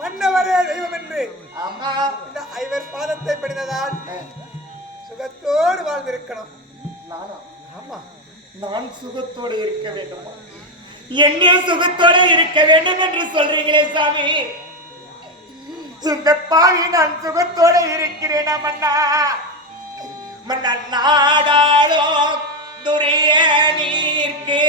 மன்னவரே தெய்வம் என்று இந்த ஐவர் பாதத்தை பணிந்ததால் சுகத்தோடு வாழ்ந்திருக்கணும். நானா? ஆமா. நான் சுகத்தோடு இருக்க வேண்டுமா? என்னே சுகத்தோடு இருக்க வேண்டும் என்று சொல்றீங்களே சாமி. இந்த பாவி நான் சுகத்தோட இருக்கிறேன் மன்னா மன்னா நாடாளோ துரிய நீர்க்கே.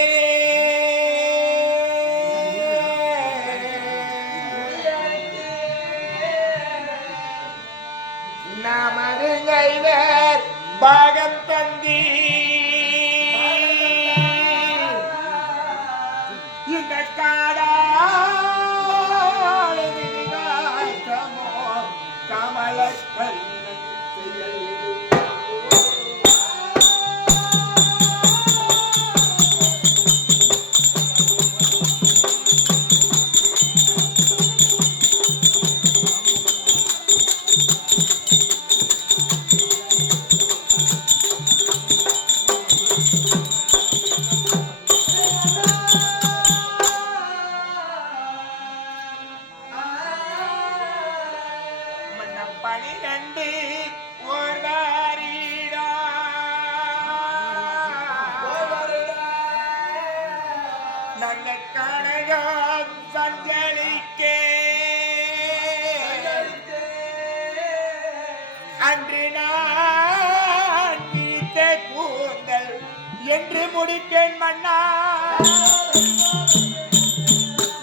குடித்தேன் மன்னா.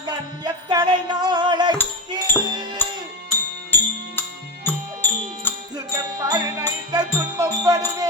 நான் எத்தனை நாளைக்கு துன்பப்படுவேன்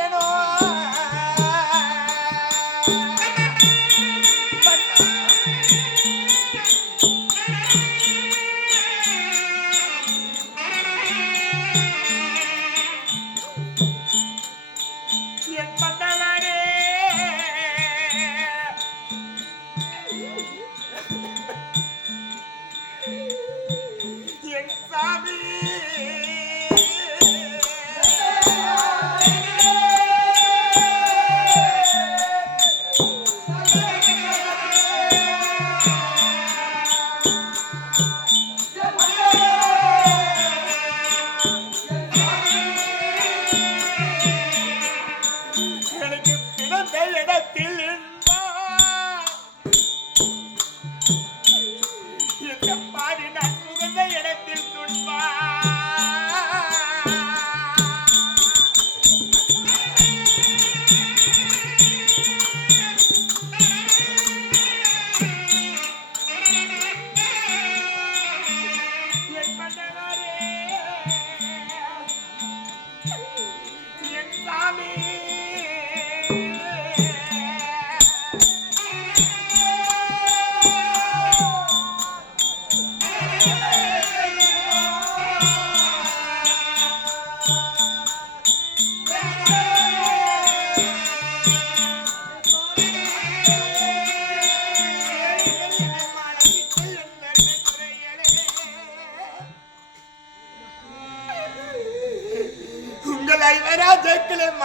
பிறந்த இடத்தில்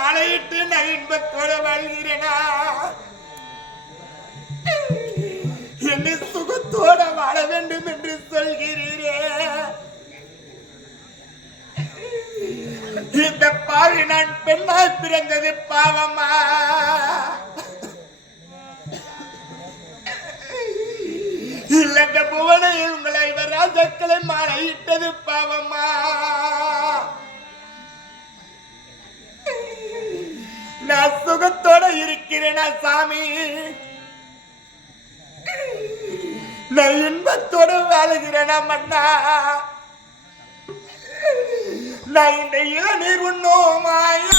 மாலையிட்டு நான் இன்பத்தோடு வாழ்கிறேனா? என்னை சுகத்தோட வாழ வேண்டும் என்று சொல்கிறீரே. இந்த பாவி நான் பெண்ணாய் பிறந்தது பாவமா? இல்லைங்க இந்த புவனை உங்களை இவர் ராஜாக்களை மாலையிட்டது பாவமா? நான் சுகத்தோட இருக்கிறேனா சாமி? நான் இன்பத்தோட வாழுகிறேனா மன்னா? நான் இந்த இளநீர் உண்ணோமாயா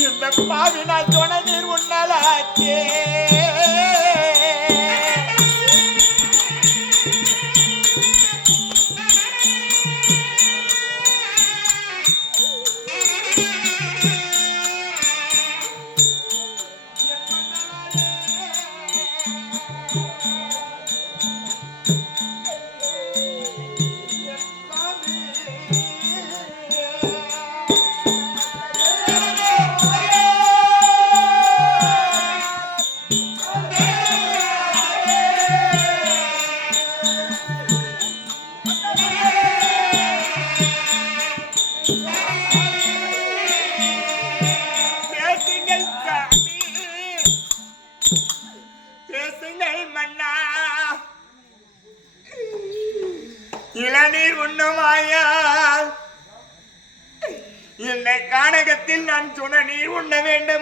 இந்த பாவி நான் சொன்ன நீர் உண்ணலாச்சே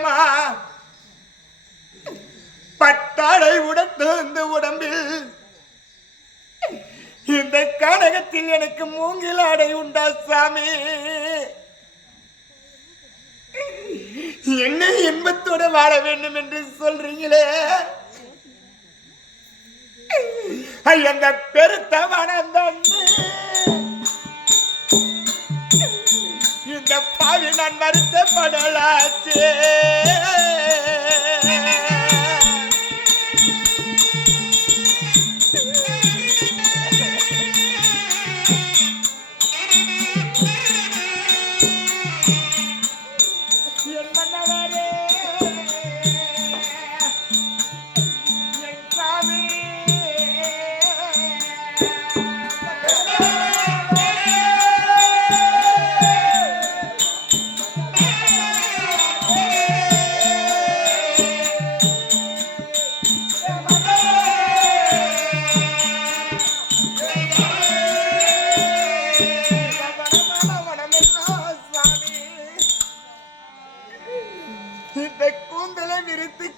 தெரியுமா? பட்டாடை உடத்து உடம்பில். இந்த கனகத்தில் எனக்கு மூங்கில் ஆடை உண்டா சாமி? என்ன இன்பத்தோட வாழ வேண்டும் என்று சொல்றீங்களே? அந்த பெருத்தவன அந்த படலாச்சே.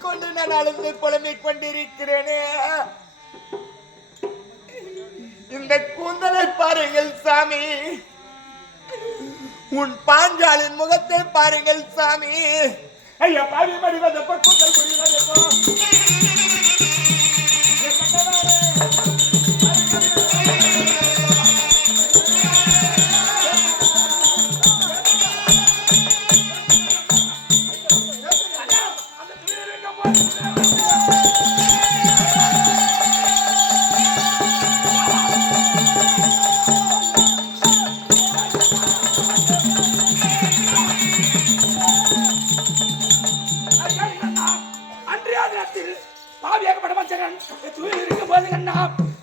கொண்டு நான் அழுந்து புலம்பிக் கொண்டிருக்கிறேனே. இந்த கூந்தலை பாருங்கள் சாமி. உன் பாஞ்சாலின் முகத்தை பாருங்கள் சாமி. ஐயா பாவி மடிவதப்போ கூந்தல் முடிவதப்போ அன்றைய தினத்தில் பாவியாக்கப்பட்ட மச்சகன் துள்ளி இருக்கும் போது கண்ணா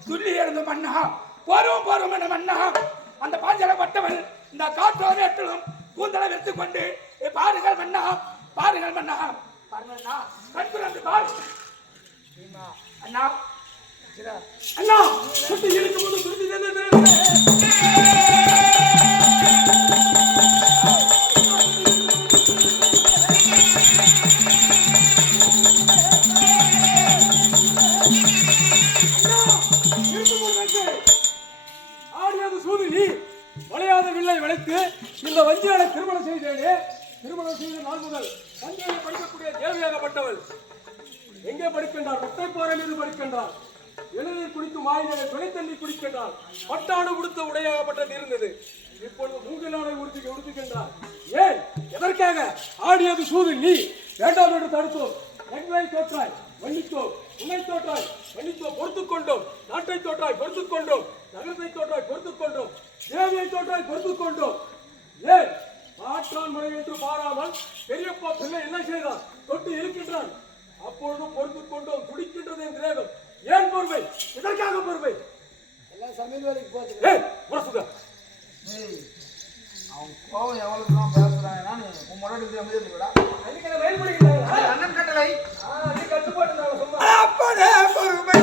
துள்ளி இருந்து மண்ணா போரும் போரும் என மண்ணா அந்த பாஞ்சலப்பட்டவன் இந்த காற்றோடு எட்டிலும் கூந்தலை வைத்துக் கொண்டு பாருங்கள் மண்ணா பாருங்கள் மண்ணா பாருங்கள் அண்ணா கண் அண்ணா அண்ணா சுத்தி இருக்கும் போது சுத்தி மரம் முட்டை மீது படிக்கின்றார். எளிதில் குடித்து மாயினரை துணை தண்ணி குடிக்கின்றார். பட்டாடு உடுத்த உடையாகப்பட்டது இருந்தது. இப்பொழுது மூங்கிலாடை உறுதி உடுத்துகின்றார். ஏன்? எதற்காக? ஆடியது சூது நீ. வேண்டாம் என்று தடுத்தோம். எங்களை தோற்றாய் மன்னித்தோம். உன்னை தோற்றாய் மன்னித்தோம். பொறுத்துக் கொண்டோம். நாட்டை தோற்றாய் பொறுத்துக் கொண்டோம். நகரத்தை தோற்றாய் பொறுத்துக் கொண்டோம். தேவியை தோற்றாய் பொறுத்துக் கொண்டோம். ஏன்? மாற்றான் முறை என்று பாராமல் பெரியப்பா பிள்ளை என்ன செய்தான் தொட்டு இருக்கின்றான் அப்பொழுதும் பொறுத்துக் கொண்டோம் துடிக்கின்றது என் கிரேகம். ஏன் பொறுமை? இதற்காக பொறுமை? எல்லாம் சமையல் வேலைக்கு போச்சு அவன் கோவம் எவ்வளவு தான் பேசுறாங்கன்னா நீ உன் முன்னாடி இருக்கிற மாதிரி அண்ணன் கட்டளை. நீ கட்டுப்பாட்டு நான் சொன்னா பொறுமை.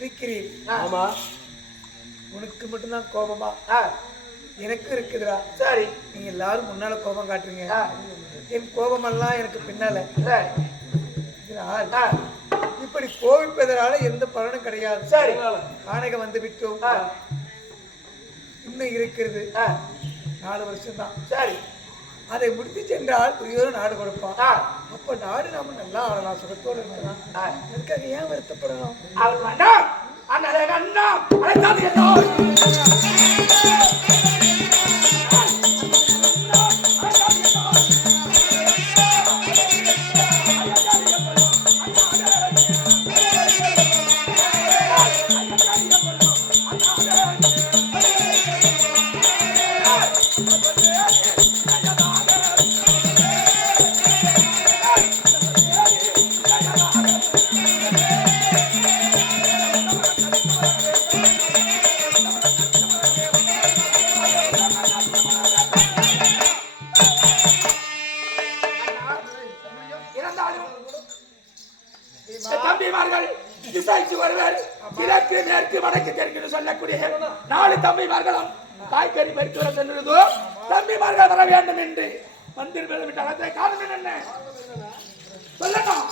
இருக்கிறீர் ஆமா. உனக்கு மட்டும்தான் கோபமா? எனக்கு இருக்குதுடா. சரி. நீங்க எல்லாரும் முன்னால கோபம் காட்டுறீங்க. என் கோபமெல்லாம் எனக்கு பின்னால. இப்படி கோபிப்பதனால எந்த பலனும் கிடையாது. சரி. காணக வந்து விட்டோம் இன்னும் இருக்கிறது. நாலு வருஷம்தான். சரி. அதை முடித்து சென்றால் துரியோரும் நாடு கொடுப்பான். அப்ப நாடு நாம நல்லா ஆடலாம் சுகத்தோடு இருக்கலாம். அதுக்காக ஏன் வருத்தப்படணும்? அவள் வேண்டாம். அண்ணலே வேண்டாம். அழைக்காது என்றால் இருந்தாலும் தம்பிமார்கள் திசைக்கு வருவர். கிழக்கு மேற்கு வடக்கு தெற்கு சொல்லக்கூடிய நாலு தம்பிமார்களும் காய்கறி பறித்து வர சென்றதோ தம்பிமார்கள் வர வேண்டும் என்று வந்திருப்பது விட்டு அகத்தை காரணம் என்ன? சொல்லணும்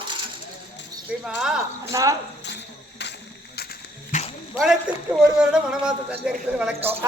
அண்ணா வனத்திற்கு ஒரு வருடம் சஞ்சரிப்பது வழக்கம்.